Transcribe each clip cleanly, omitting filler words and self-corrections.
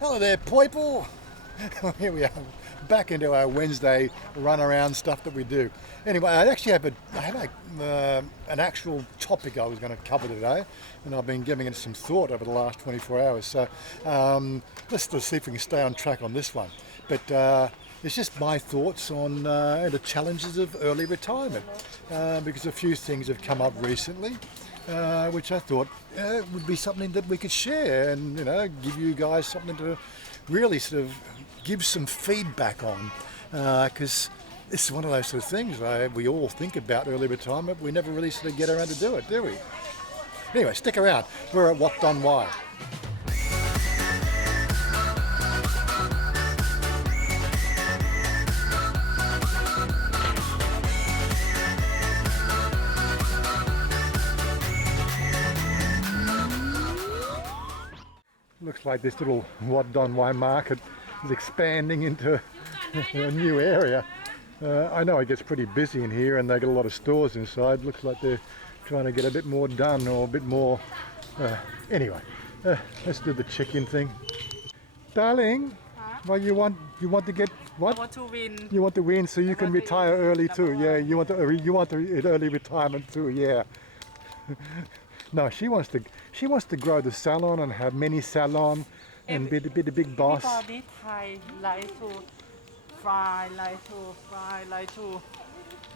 Hello there, people. Here we are, back into our Wednesday run around stuff that we do. Anyway, I have an actual topic I was going to cover today, and I've been giving it some thought over the last 24 hours. So let's see if we can stay on track on this one. But it's just my thoughts on the challenges of early retirement, because a few things have come up recently. Which I thought would be something that we could share and give you guys something to really sort of give some feedback on, because it's one of those sort of things we all think about early retirement, but we never really sort of get around to do it, do we? Anyway, stick around. We're at What Done Why. Looks like this little Wat Don Wai market is expanding into a new area. I know it gets pretty busy in here and they got a lot of stores inside. Looks like they're trying to get a bit more done or a bit more. Anyway, let's do the check-in thing. Darling, well, you want to get what? I want to win. You want to win so you can retire early too. Yeah, you want early retirement too. Yeah. No, she wants to grow the salon and have many salon and be the big boss. Everybody Thai like to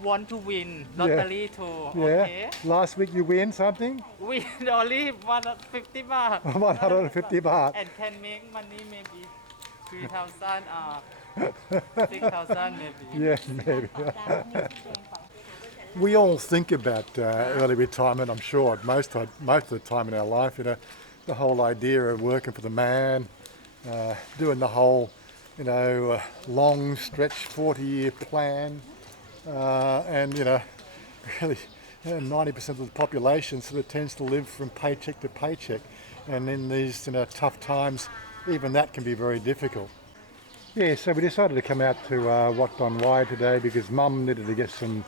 want to win lottery too. Yeah. Okay. Last week you win something? Win only 150 baht. 150 baht. And can make money maybe 3,000 or 6,000 maybe. Yeah, maybe. We all think about early retirement, I'm sure, most of the time in our life. The whole idea of working for the man, doing the whole, long stretch 40-year plan, and really 90% of the population sort of tends to live from paycheck to paycheck, and in these tough times, even that can be very difficult. Yeah, so we decided to come out to Wat Don Wai today because Mum needed to get some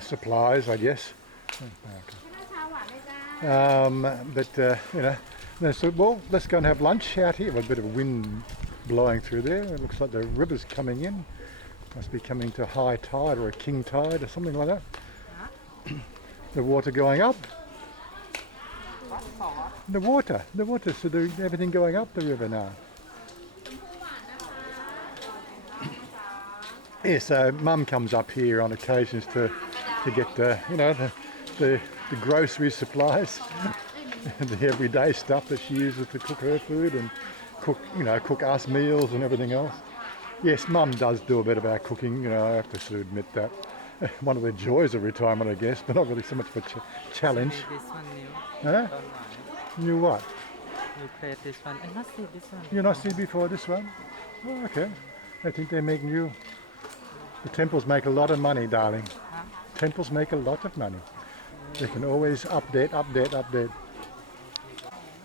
supplies, I guess. So, well, let's go and have lunch out here. With a bit of wind blowing through there. It looks like the river's coming in. Must be coming to high tide or a king tide or something like that. The water going up. The water, so everything going up the river now. Yeah, so Mum comes up here on occasions to get the grocery supplies, the everyday stuff that she uses to cook her food and cook us meals and everything else. Yes, Mum does do a bit of our cooking. I have to sort of admit that. One of the joys of retirement, I guess, but not really so much of a challenge. This one new. Huh? New what? You play this one. I not see this one. You not seen before this one? Oh, okay. I think they make new. The temples make a lot of money, darling. Huh? Temples make a lot of money. They can always update.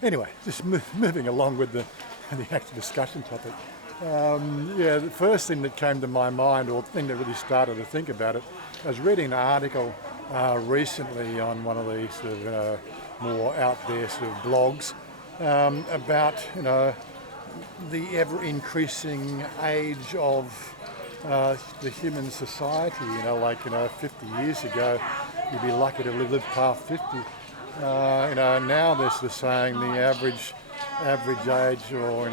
Anyway, just moving along with the actual discussion topic. The first thing that came to my mind, or the thing that really started to think about it, I was reading an article recently on one of these sort of more out there sort of blogs about the ever increasing age of the human society. 50 years ago, you'd be lucky to live past 50. Now they're sort of saying the average age or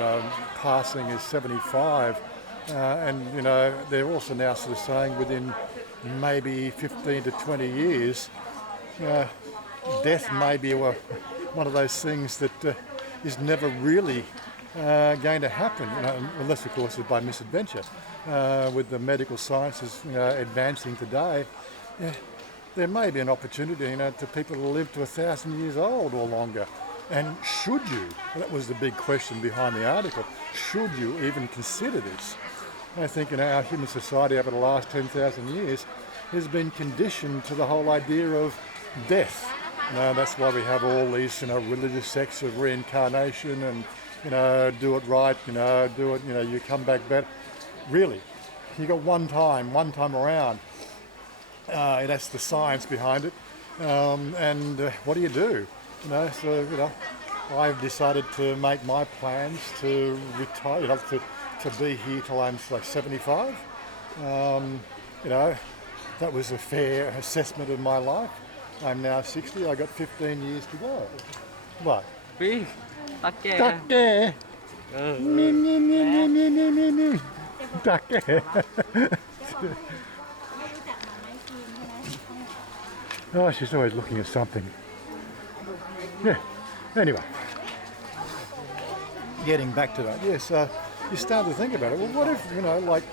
passing is 75, and they're also now sort of saying within maybe 15 to 20 years, death may be one of those things that is never really going to happen, unless of course it's by misadventure. With the medical sciences advancing today, there may be an opportunity to people to live to 1,000 years old or longer. And should you? That was the big question behind the article. Should you even consider this? I think our human society over the last 10,000 years has been conditioned to the whole idea of death. That's why we have all these religious sects of reincarnation and do it right, you come back better. Really, you got one time around. That's the science behind it. And what do? I've decided to make my plans to retire, to be here till I'm like 75. That was a fair assessment of my life. I'm now 60. I got 15 years to go. What? ปีตักแก่ Duck there. Duck there. Oh, she's always looking at something. Yeah. Anyway, getting back to that. Yes, you start to think about it. Well, what if, like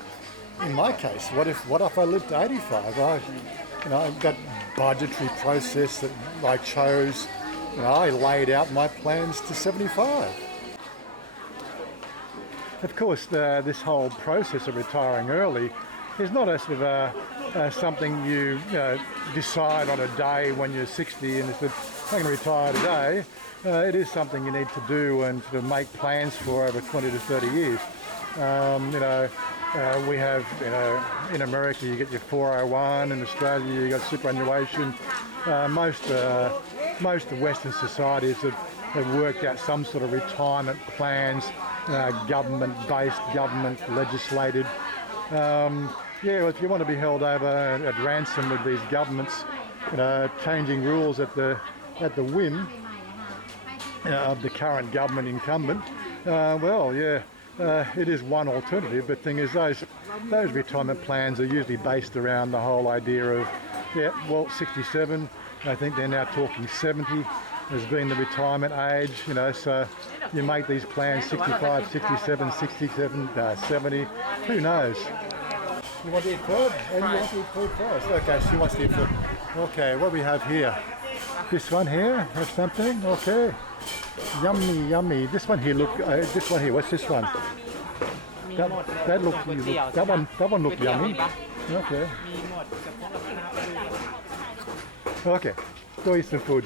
in my case, what if I lived to 85? That budgetary process that I chose, I laid out my plans to 75. Of course, this whole process of retiring early is not a sort of something you decide on a day when you're 60 and it's I'm going to retire today. It is something you need to do and sort of make plans for over 20 to 30 years. We have, in America you get your 401, in Australia you got superannuation. Most of Western societies have worked out some sort of retirement plans, government-based, government-legislated. If you want to be held over at ransom with these governments, changing rules at the whim of the current government incumbent, it is one alternative. But the thing is, those retirement plans are usually based around the whole idea of, 67. I think they're now talking 70 as being the retirement age. So you make these plans 65, 67, 70. Who knows? You want to eat food? And you want to eat food first? Okay, she wants to eat food. Okay, what do we have here? This one here has something. Okay, yummy. This one here, look. This one here. What's this one? That look. That one look yummy. Okay. Okay. Go eat some food.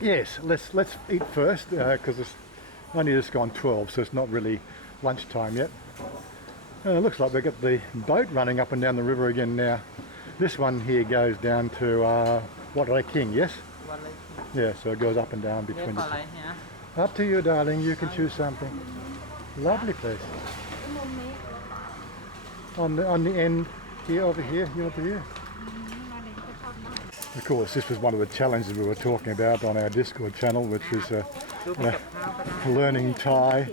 Yes, let's eat first because it's only just gone 12, so it's not really lunchtime yet. Looks like we've got the boat running up and down the river again now. This one here goes down to Wai King, yes? Yeah, so it goes up and down between the two. Up to you, darling. You can choose something. Lovely place. On the end here, over here, over here. Of course, this was one of the challenges we were talking about on our Discord channel, which was learning Thai.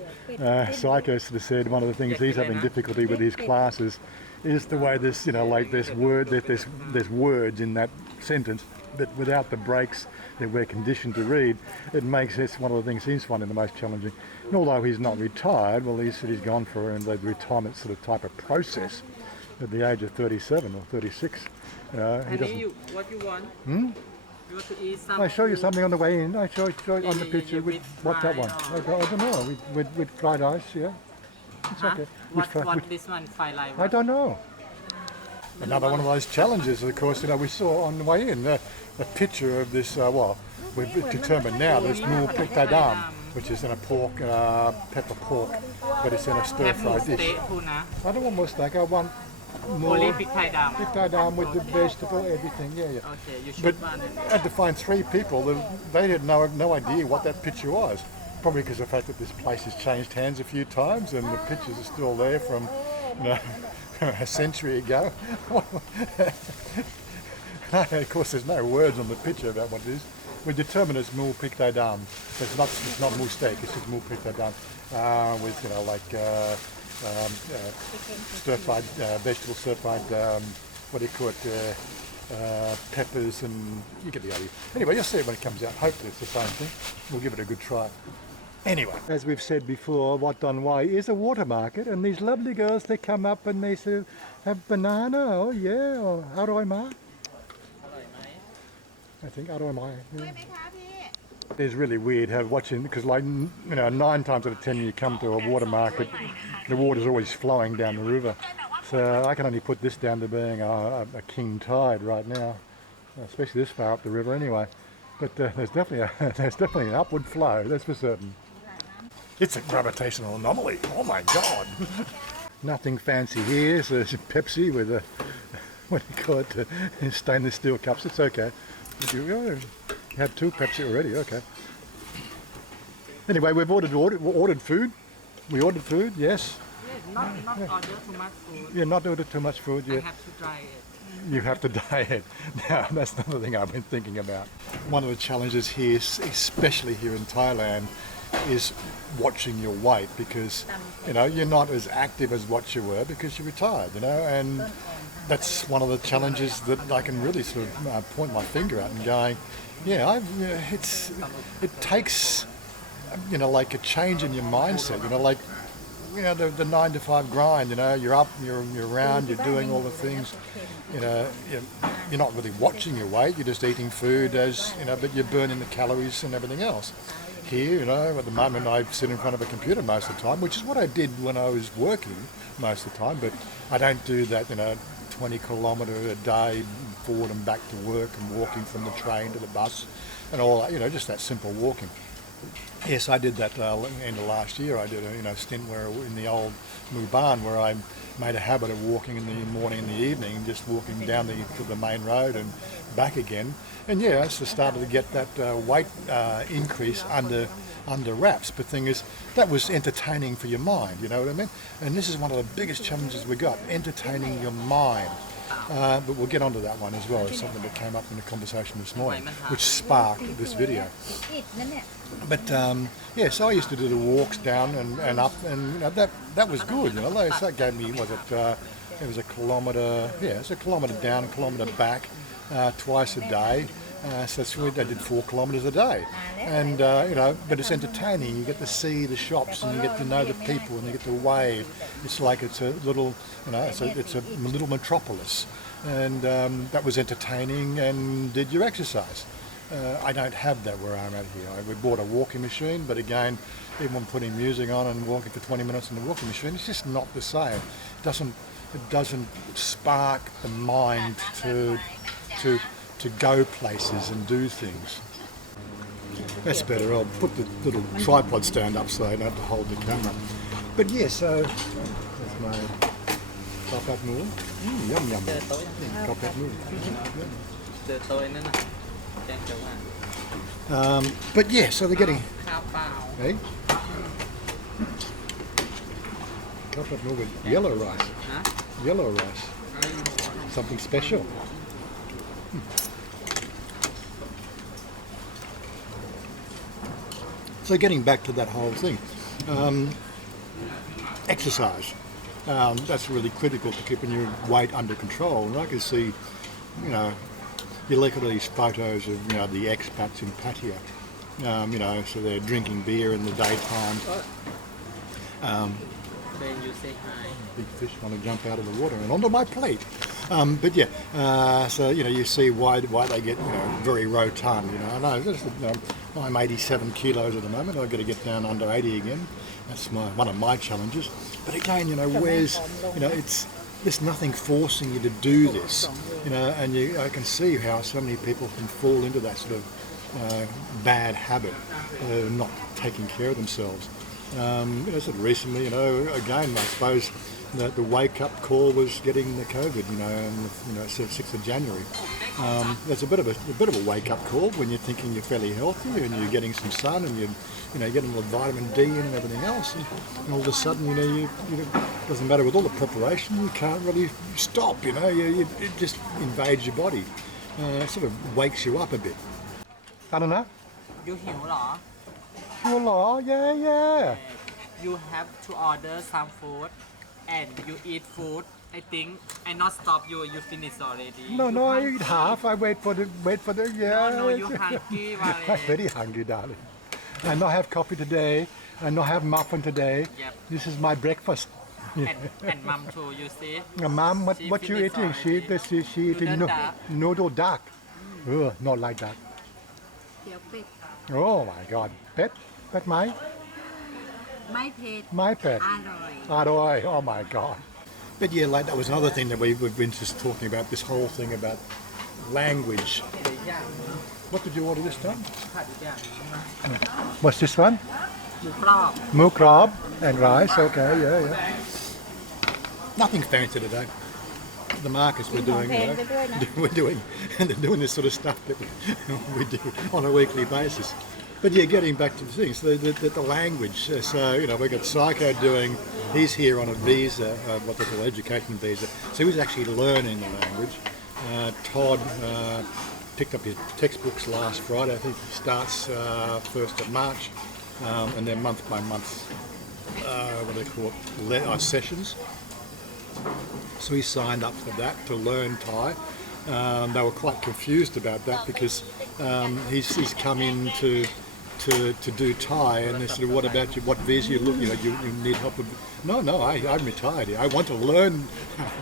Psycho sort of said one of the things he's having difficulty with his classes is the way this, there's words in that sentence, but without the breaks that we're conditioned to read, it makes this one of the things he's finding the most challenging. And although he's not retired, well, he's gone for the retirement sort of type of process at the age of 37 or 36. He doesn't. What you want? You want to eat something? I show you something on the way in. I show it on the picture. What's that one? I don't know. With fried ice, yeah. It's okay. What this one? Fried rice? I don't know. Another one of those challenges, of course, we saw on the way in a picture of this. We've determined now there's more pictadam, which is in a pork, pepper pork, but it's in a stir-fried dish. I don't want more steak. I want more pictadam with the vegetable, everything. Yeah. Okay, you should. But I had to find 3 people. They had no idea what that picture was. Probably because of the fact that this place has changed hands a few times, and the pictures are still there from, a century ago. Of course, there's no words on the picture about what it is. We determined it's mou pictadam. It's not mou steak. It's just mou pictadam with stir-fried vegetable stir-fried. What do you call it? Peppers, and you get the idea. Anyway, you'll see it when it comes out. Hopefully, it's the same thing. We'll give it a good try. Anyway, as we've said before, Wat Don Wai is a water market, and these lovely girls, they come up and they say, have banana, oh yeah, or Aroi Ma? I think Aroi Ma. Yeah. It's really weird watching, because 9 times out of 10 you come to a water market, the water's always flowing down the river. So I can only put this down to being a king tide right now, especially this far up the river anyway. But there's definitely an upward flow, that's for certain. It's a gravitational anomaly. Oh my God! Nothing fancy here. So there's Pepsi with what do you call it, stainless steel cups. It's okay. You have 2 Pepsi already, okay. Anyway, we've ordered food. We ordered food, yes. Not order too much food. Yeah, not order too much food. I Yeah. have to try it. You have to diet. Now, that's another thing I've been thinking about. One of the challenges here, especially here in Thailand, is watching your weight because, you know, you're not as active as what you were because you're retired, you know, and that's one of the challenges that I can really sort of point my finger at and going, yeah, it takes, you know, like a change in your mindset, you know, like, you know, the 9 to 5 grind, you know, you're up, you're around, you're doing all the things, you know, you're not really watching your weight, you're just eating food as, you know, but you're burning the calories and everything else. Here, you know, at the moment I sit in front of a computer most of the time, which is what I did when I was working most of the time, but I don't do that, you know, 20 kilometre a day forward and back to work and walking from the train to the bus and all that, you know, just that simple walking. Yes, I did that end of last year. I did a stint where in the old Muban where I made a habit of walking in the morning and the evening and just walking down to the main road and back again. And yeah, I just started to get that weight increase under wraps. But the thing is, that was entertaining for your mind, you know what I mean? And this is one of the biggest challenges we got, entertaining your mind. But we'll get onto that one as well. It's something that came up in the conversation this morning, which sparked this video. But yeah, so I used to do the walks down and up, and you know, that was good. You know, so that gave me it was a kilometre. Yeah, it's a kilometre down, a kilometre back, twice a day. So that's really, I did 4 kilometres a day, and you know, but it's entertaining. You get to see the shops, and you get to know the people, and you get to wave. It's like it's a little, you know, it's a little metropolis, and that was entertaining. And did your exercise? I don't have that where I'm at here. We bought a walking machine, but again, even when putting music on and walking for 20 minutes in the walking machine, it's just not the same. It doesn't spark the mind to go places and do things. That's better. I'll put the little tripod stand up so I don't have to hold the camera. But yeah, so that's my coconut noodle. Yum yum. Coconut noodle. But yeah, so they're getting. Hey? Coconut noodle with yellow rice. Yellow rice. Something special. So getting back to that whole thing, exercise, that's really critical to keeping your weight under control. And I can see, you know, you look at these photos of, you know, the expats in Pattaya, you know, so they're drinking beer in the daytime. Then you say hi. Big fish want to jump out of the water and onto my plate. But yeah, so you know, you see why they get, you know, very rotund. You know, I know this, you know, I'm 87 kilos at the moment. I've got to get down under 80 again. That's one of my challenges. But again, you know, there's nothing forcing you to do this. You know, and I can see how so many people can fall into that sort of bad habit of not taking care of themselves. You know, sort of recently, you know, again, I suppose the wake-up call was getting the COVID, you know, and you know, 6th of January. There's a bit of a wake-up call when you're thinking you're fairly healthy and you're getting some sun and you're getting a little vitamin D and everything else, and all of a sudden, you know, it doesn't matter with all the preparation, you can't really stop. You know, it just invades your body. It sort of wakes you up a bit. I don't know. You หิวเหรอ Sure, law, yeah. You have to order some food and you eat food. I think I not stop you. You finish already. No, You I hungry. eat half. I wait for the yeah. No, you hungry, Vale. I'm very hungry, darling. I not have coffee today. I not have muffin today. Yep. This is my breakfast. And mom too. You see. Mom, what She you finished eating? already. She eating Noodle duck. noodle duck. Not like that. Oh my God, petไหม ไม่เผ็ด My pet. อร่อย Oh my God. But yeah, like that was another thing that we've been just talking about, this whole thing about language. What did you order this time? What's this one? หมูกรอบ Moo crab and rice. Okay, yeah. Nothing fancy today. the markets we're doing, you know, they're doing this sort of stuff that we do on a weekly basis. But yeah, getting back to the things, the language. So you know, we got Psycho doing. He's here on a visa, what they call education visa. So he's actually learning the language. Todd picked up his textbooks last Friday. I think he starts 1st of March, and then month by month, what do they call it, sessions. So he signed up for that to learn Thai. They were quite confused about that because he's come in to do Thai, and they said, "What about you? What visa you look? You know, you need help with?" No, I'm retired here. I want to learn.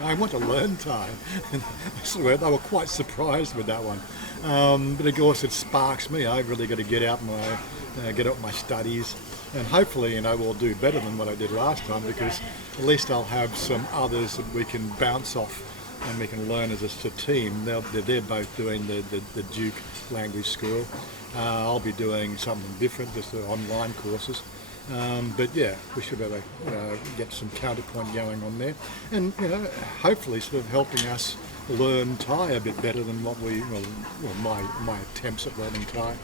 I want to learn Thai. And so they were quite surprised with that one. But of course, it sparks me. I've really got to get out my studies, and hopefully, you know, we'll do better than what I did last time, because at least I'll have some others that we can bounce off and we can learn as a team. They're both doing the Duke language school. I'll be doing something different, just online courses. But yeah, we should be able to get some counterpoint going on there, and you know, hopefully sort of helping us learn Thai a bit better than what my attempts at learning Thai.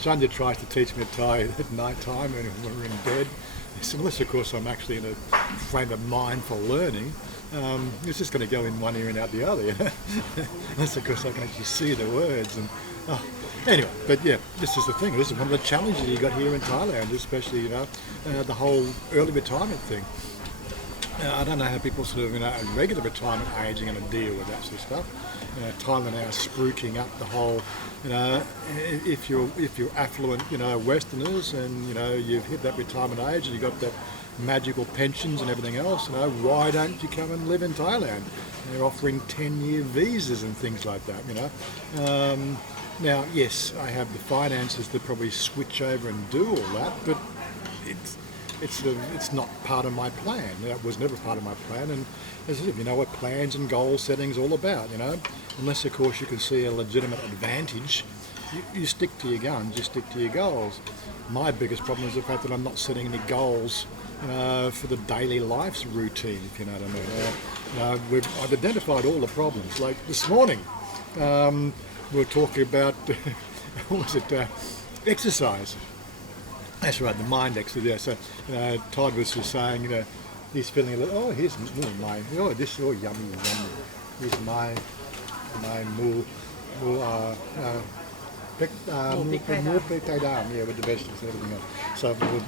Chanya tries to teach me Thai at night time when we're in bed. So unless of course I'm actually in a frame of mind for learning, it's just going to go in one ear and out the other. You know? Unless of course I can actually see the words. And anyway, but yeah, this is the thing. This is one of the challenges you got here in Thailand, especially, you know, the whole early retirement thing. I don't know how people sort of, you know, at regular retirement age are going to deal with that sort of stuff. Thailand now is spruiking up the whole, you know, if you're affluent, you know, Westerners, and you know you've hit that retirement age and you've got that magical pensions and everything else, you know, why don't you come and live in Thailand? They're offering 10-year visas and things like that, you know. Now, yes, I have the finances to probably switch over and do all that, but it's not part of my plan. That was never part of my plan, and as I said, you know what plans and goal setting is all about, you know. Unless, of course, you can see a legitimate advantage, you stick to your guns, you stick to your goals. My biggest problem is the fact that I'm not setting any goals for the daily life's routine, if you know what I mean. I've identified all the problems. Like this morning, we were talking about, what was it, exercise. That's right, the mind exercise. So Todd was just saying, you know, he's feeling a little, here's yummy. Here's my yeah, with the vegetables and everything else. So we're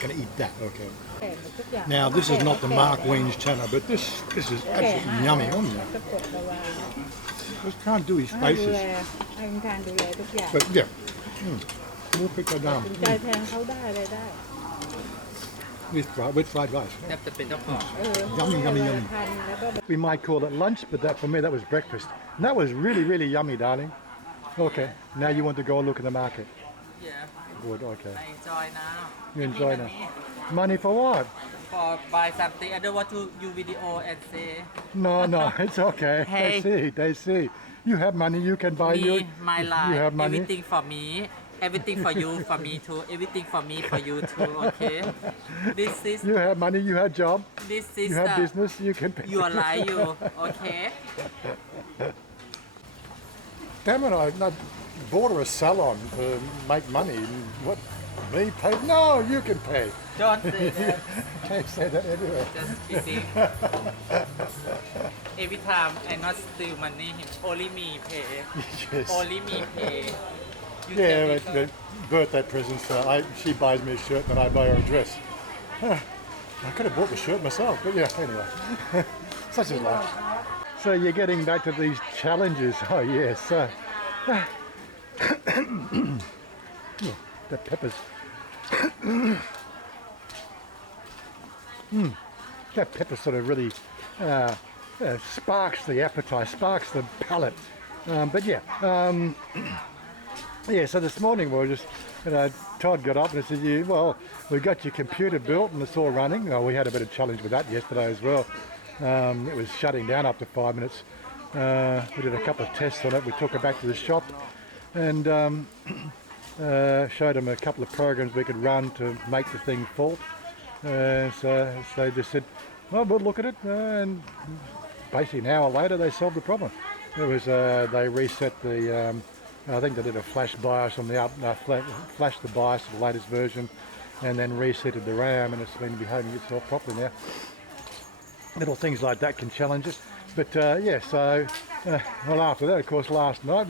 going to eat that, okay. Now, this is not the Mark Ween's channel, but this is absolutely yummy, isn't it? Just can't do his faces. But yeah. With fried rice. Yummy. We might call it lunch, but for me that was breakfast. And that was really, really yummy, darling. Okay, now you want to go look at the market? Yeah. Good, okay. I enjoy now. You enjoy now? Money for what? For buy something. I don't want to do video and say. No, it's okay. Hey. They see. You have money, you can buy my life. You have money. Everything for me. Everything for you, for me too. Everything for me, for you too. Okay. This is. You have money. You have job. This is. You have business. You can pay. Your life, you. Okay. Damn it! I bought her a salon to make money. What? Me pay? No, you can pay. Don't say that. Can't say that everywhere. Just kidding. Every time I not steal money, only me pay. Yes. Only me pay. Yeah, but birthday presents. She buys me a shirt, and I buy her a dress. I could have bought the shirt myself, but yeah. Anyway, such is life. So you're getting back to these challenges. Oh yes. The peppers. That pepper sort of really sparks the appetite, sparks the palate. But yeah. Yeah, so this morning we were just, you know, Todd got up and said, we got your computer built and it's all running. We had a bit of challenge with that yesterday as well. It was shutting down after 5 minutes. We did a couple of tests on it. We took it back to the shop and showed them a couple of programs we could run to make the thing fault. So they just said, well, we'll look at it. And basically an hour later they solved the problem. It was they reset the I think they did a flash BIOS on the flashed the BIOS to the latest version, and then resetted the RAM, and it's been behaving itself properly now. Little things like that can challenge it, but yeah. So well, after that, of course, last night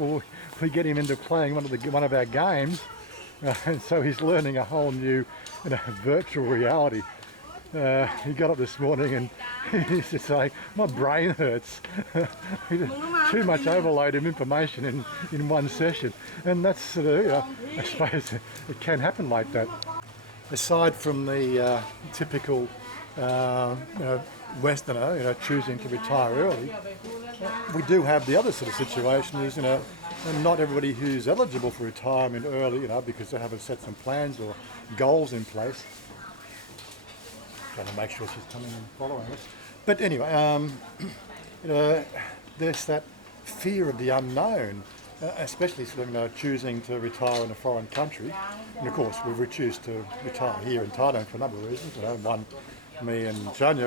we get him into playing one of our games, and so he's learning a whole new virtual reality. He got up this morning and he's just saying, my brain hurts. Too much overload of information in one session. And that's sort of, I suppose it can happen like that. Aside from the typical Westerner, choosing to retire early, we do have the other sort of situation is, and not everybody who's eligible for retirement early, because they haven't set some plans or goals in place. Trying to make sure she's coming and following us. But anyway, there's that fear of the unknown, especially sort of choosing to retire in a foreign country. And of course, we've choose to retire here in Thailand for a number of reasons. One, me and Chanya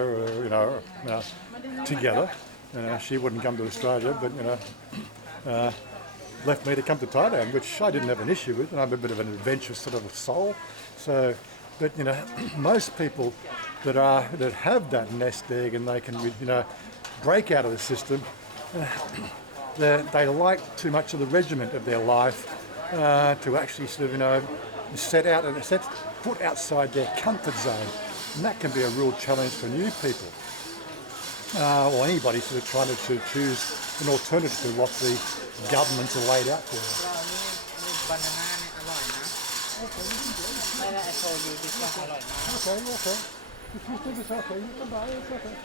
are together. She wouldn't come to Australia, but left me to come to Thailand, which I didn't have an issue with. And I'm a bit of an adventurous sort of a soul. So, but most people that have that nest egg and they can break out of the system, they like too much of the regiment of their life to actually sort of set foot outside their comfort zone, and that can be a real challenge for new people or anybody sort of trying to choose an alternative to what the governments are laid out for them. ไม่ได้ I told you this one อร่อยมาก Okay. If you think it's okay, you can buy it. It's okay.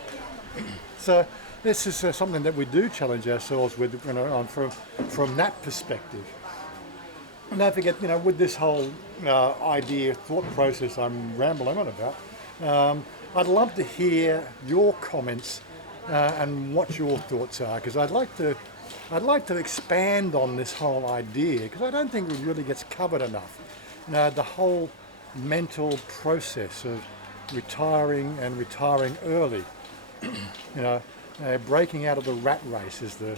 So this is something that we do challenge ourselves with, from that perspective. And don't forget, with this whole thought process I'm rambling on about, I'd love to hear your comments and what your thoughts are, because I'd like to expand on this whole idea, because I don't think it really gets covered enough. The whole mental process of retiring early, breaking out of the rat race is the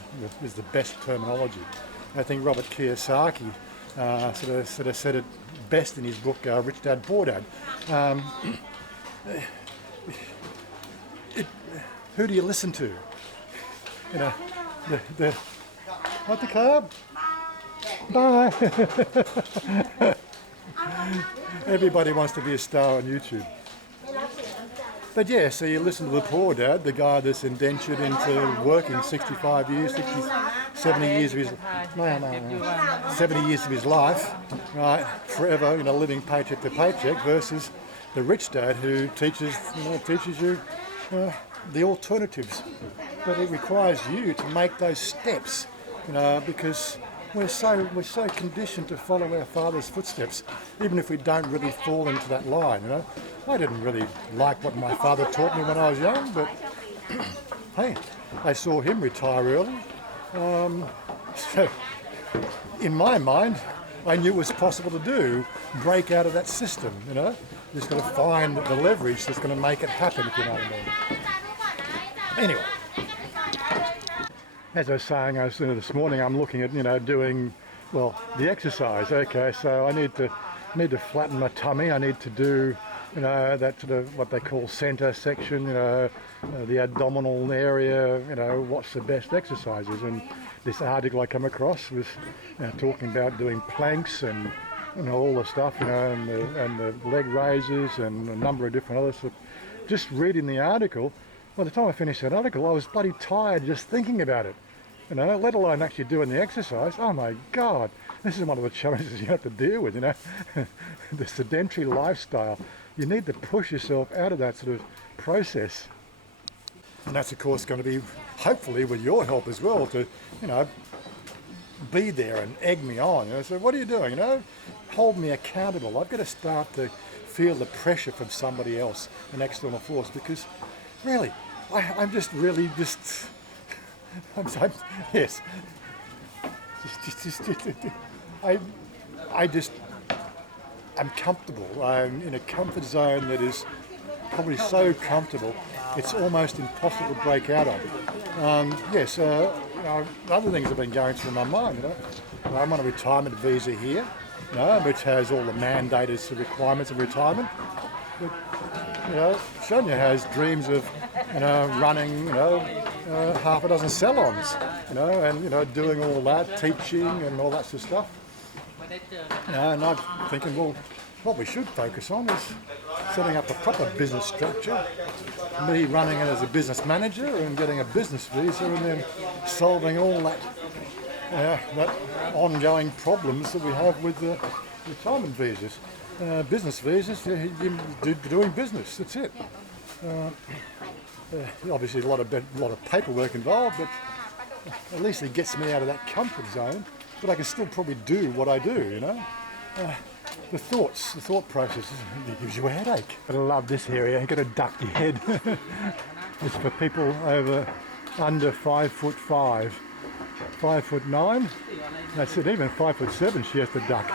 best terminology. I think Robert Kiyosaki sort of said it best in his book Rich Dad Poor Dad. Who do you listen to? What the carb? Bye. Everybody wants to be a star on YouTube. But yeah, so you listen to the poor dad, the guy that's indentured into working 65 years, 60, 70 years of his 70 years of his life, right, forever, living paycheck to paycheck, versus the rich dad who teaches you the alternatives. But it requires you to make those steps, because we're so conditioned to follow our father's footsteps, even if we don't really fall into that line. I didn't really like what my father taught me when I was young, but hey, I saw him retire early. So in my mind, I knew it was possible to break out of that system. Just got to find the leverage that's going to make it happen, if you know what I mean. Anyway. As I was saying, this morning I'm looking at doing the exercise. Okay, so I need to flatten my tummy. I need to do that sort of what they call center section. The abdominal area. What's the best exercises? And this article I come across was talking about doing planks and all the stuff. And the leg raises and a number of different others. So just reading the article. By the time I finished that article, I was bloody tired just thinking about it. Let alone actually doing the exercise. Oh my God, this is one of the challenges you have to deal with, the sedentary lifestyle. You need to push yourself out of that sort of process. And that's of course going to be, hopefully with your help as well, to, be there and egg me on. So what are you doing? Hold me accountable. I've got to start to feel the pressure from somebody else, an external force, because really, I'm just really just... yes. I'm comfortable. I'm in a comfort zone that is probably so comfortable it's almost impossible to break out of. Yes, other things have been going through my mind. I'm on a retirement visa here, which has all the mandated requirements of retirement. But Chanya has dreams of running half a dozen salons, and doing all that, teaching and all that sort of stuff. And I'm thinking, well, what we should focus on is setting up a proper business structure, me running it as a business manager and getting a business visa, and then solving all that ongoing problems that we have with the retirement visas. Business visas, doing business, that's it. Obviously a lot of paperwork involved, but at least it gets me out of that comfort zone, but I can still probably do what I do, The thought process, it gives you a headache. But I love this area, you've got to duck your head. It's for people under 5'5", 5'9". That's it, even 5'7" she has to duck.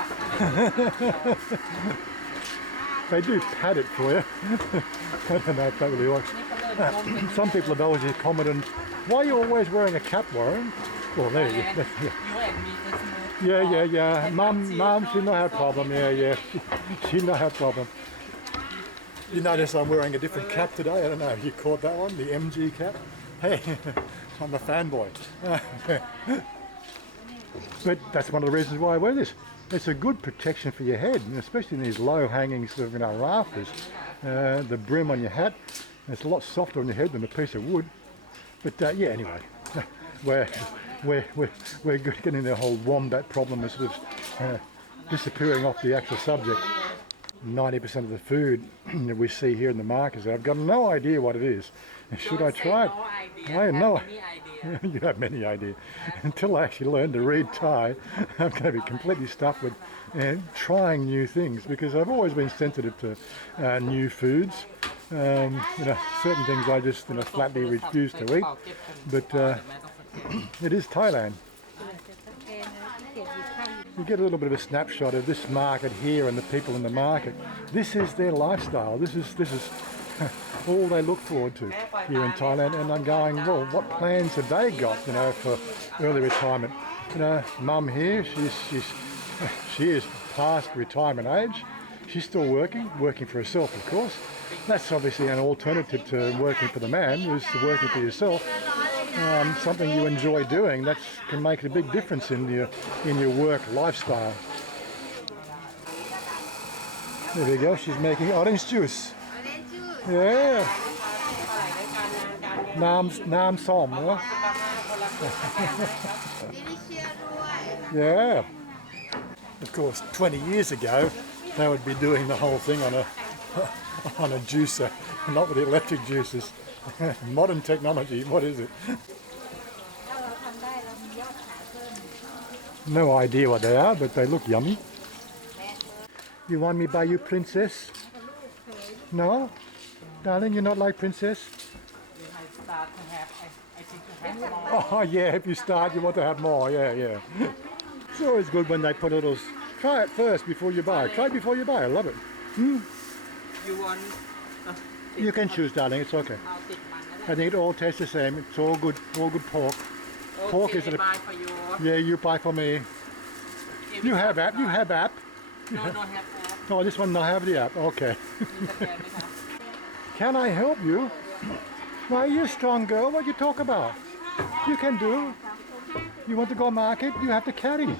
They do pad it for you. I don't know if that really works. Some people have always commented, why are you always wearing a cap, Warren? Well, there you go. Yeah. Mum, she not have problem. Yeah. She not have problem. You notice I'm wearing a different cap today. I don't know if you caught that one, the MG cap. Hey, I'm a fanboy. But that's one of the reasons why I wear this. It's a good protection for your head, and especially in these low-hanging sort of rafters. The brim on your hat, it's a lot softer on your head than a piece of wood. But anyway, we're getting the whole wombat problem is sort of disappearing off the actual subject. 90% of the food that we see here in the markets, I've got no idea what it is. Should I try it? I have no idea. You have many ideas. Until I actually learn to read Thai, I'm going to be completely stuck with trying new things, because I've always been sensitive to new foods. Certain things I just flatly refuse to eat. But it is Thailand. You get a little bit of a snapshot of this market here and the people in the market. This is their lifestyle. This is all they look forward to here in Thailand. And I'm going, well, what plans have they got, for early retirement? Mum here, she is past retirement age. She's still working for herself, of course. That's obviously an alternative to working for the man, who's working for yourself. Something you enjoy doing, that can make a big difference in your work lifestyle. There we go, she's making orange juice. Yeah. Nam som, yeah. Of course, 20 years ago, they would be doing the whole thing on a juicer, not with the electric juicers. Modern technology, what is it? No idea what they are, but they look yummy. You want me to buy you princess? No? Darling, you're not like princess? Oh yeah, if you start you want to have more, yeah. It's always good when they put a little... Try it first before you buy. Try before you buy, I love it. You want... You can choose, darling, it's okay. I think it all tastes the same. It's all good pork. Okay, Pork is I buy for you. Yeah, you buy for me. You have app. No, have app. Oh, this one not have the app. Okay. Can I help you? Why, you're a strong girl. What you talk about? You can do. You want to go market? You have to carry.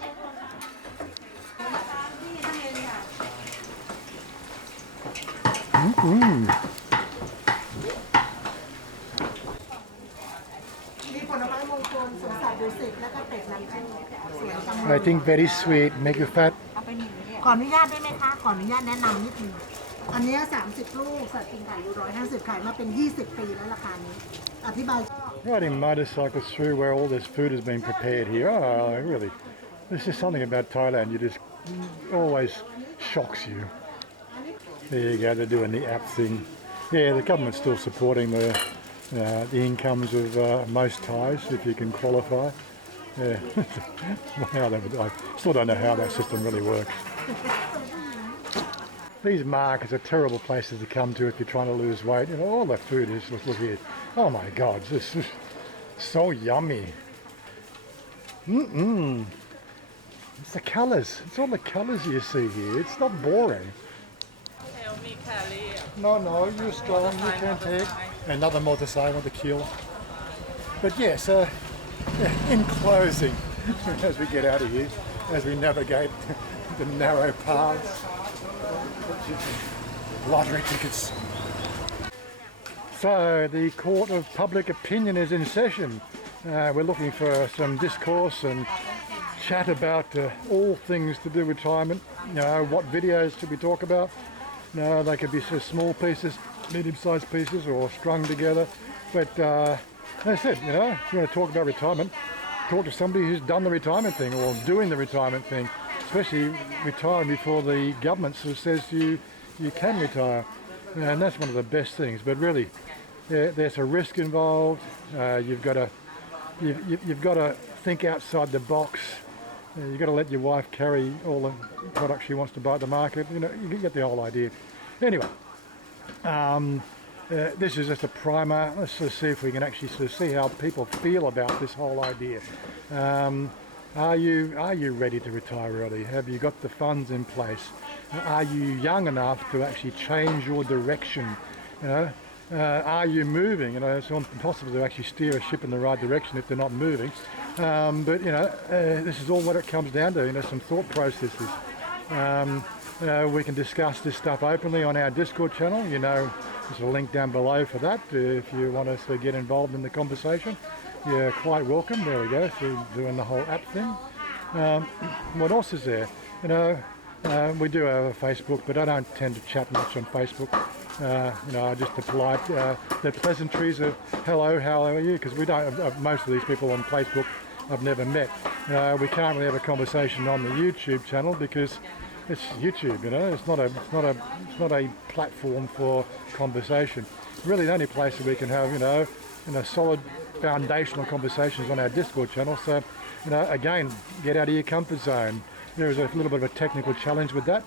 I think very sweet, make you fat. ขออนุญาตได้ไหมคะขออนุญาตแนะนำนิดนึงอันนี้30 ลูกสัตว์จริงขายอยู่150ขายมาเป็น20 ปีแล้วราคานี้อธิบาย Riding motorcycles through where all this food has been prepared here. Oh, really? There's just something about Thailand you just always shocks you. There you go, they're doing the app thing. Yeah, the government's still supporting the incomes of most Thais, if you can qualify. Yeah. I still don't know how that system really works. these markets are terrible places to come to if you're trying to lose weight. You know, all the food is, look here. Oh my God, this is so yummy. It's the colours. It's all the colours you see here. It's not boring. Help me carry. No, you're strong. You can take another motorcycle with the kill. But yes, in closing, as we get out of here, as we navigate the narrow paths, lottery tickets. So the court of public opinion is in session. We're looking for some discourse and chat about all things to do with retirement. You know, what videos should we talk about? You know, they could be sort of small pieces, medium-sized pieces, or strung together. But as I said, you know, if you want to talk about retirement, talk to somebody who's done the retirement thing or doing the retirement thing, especially retiring before the government sort of says you can retire. And that's one of the best things. But really, there's a risk involved. You've got to think outside the box. You've got to let your wife carry all the products she wants to buy at the market. You know, you get the whole idea. Anyway, this is just a primer. Let's sort of see if we can actually sort of see how people feel about this whole idea. Are you ready to retire early? Have you got the funds in place? Are you young enough to actually change your direction? You know, are you moving? You know, it's impossible to actually steer a ship in the right direction if they're not moving. But you know, this is all what it comes down to. You know, some thought processes. We can discuss this stuff openly on our Discord channel. You know, there's a link down below for that. If you want to get involved in the conversation, you're quite welcome. There we go. So doing the whole app thing. What else is there? You know, we do have a Facebook, but I don't tend to chat much on Facebook. You know, just the polite, the pleasantries of hello, how are you? Because we don't. Most of these people on Facebook I've never met. We can't really have a conversation on the YouTube channel because it's YouTube. You know, it's not a platform for conversation. Really, the only place that we can have, you know, solid foundational conversations on our Discord channel. So, you know, again, get out of your comfort zone. There is a little bit of a technical challenge with that.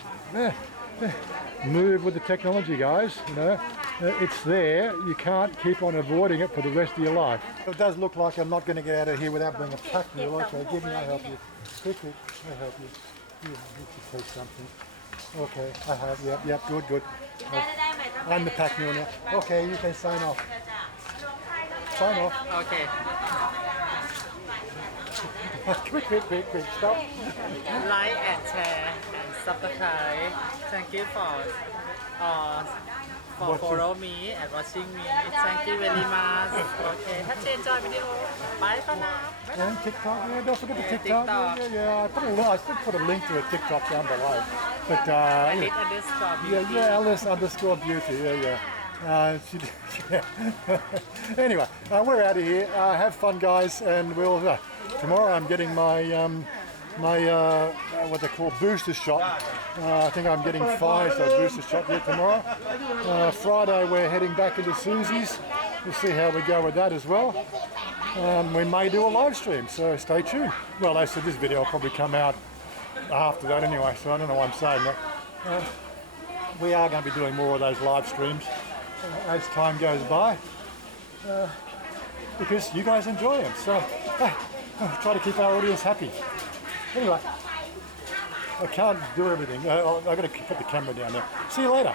Move with the technology, guys. You know, it's there. You can't keep on avoiding it for the rest of your life. It does look like I'm not going to get out of here without bringing a pack mule. Okay, give me, I'll help you. Quickly, I'll help you. You can take something. Okay, I have. Yep, good. I'm the pack mule now. Okay, you can sign off. Sign off. Okay. quick, stop. Like and share and subscribe. Thank you for follow me and watching me. Thank you very much. Okay,ถ้าเจนจอยวิดีโอ Bye for now. And TikTok, yeah, don't forget the TikTok. TikTok. Yeah. I still put a link to a TikTok down below. But Alice underscore beauty. yeah, Alice underscore beauty. Yeah. Anyway, we're out of here. Have fun, guys, and we'll tomorrow. I'm getting my what they call booster shot. I think I'm getting Pfizer booster shot here tomorrow. Friday we're heading back into Susie's. We'll see how we go with that as well. We may do a live stream, so stay tuned. Well, I said this video will probably come out after that anyway, so I don't know why I'm saying that. We are going to be doing more of those live streams as time goes by, because you guys enjoy them. So try to keep our audience happy. Anyway, I can't do everything. I've got to put the camera down there. See you later.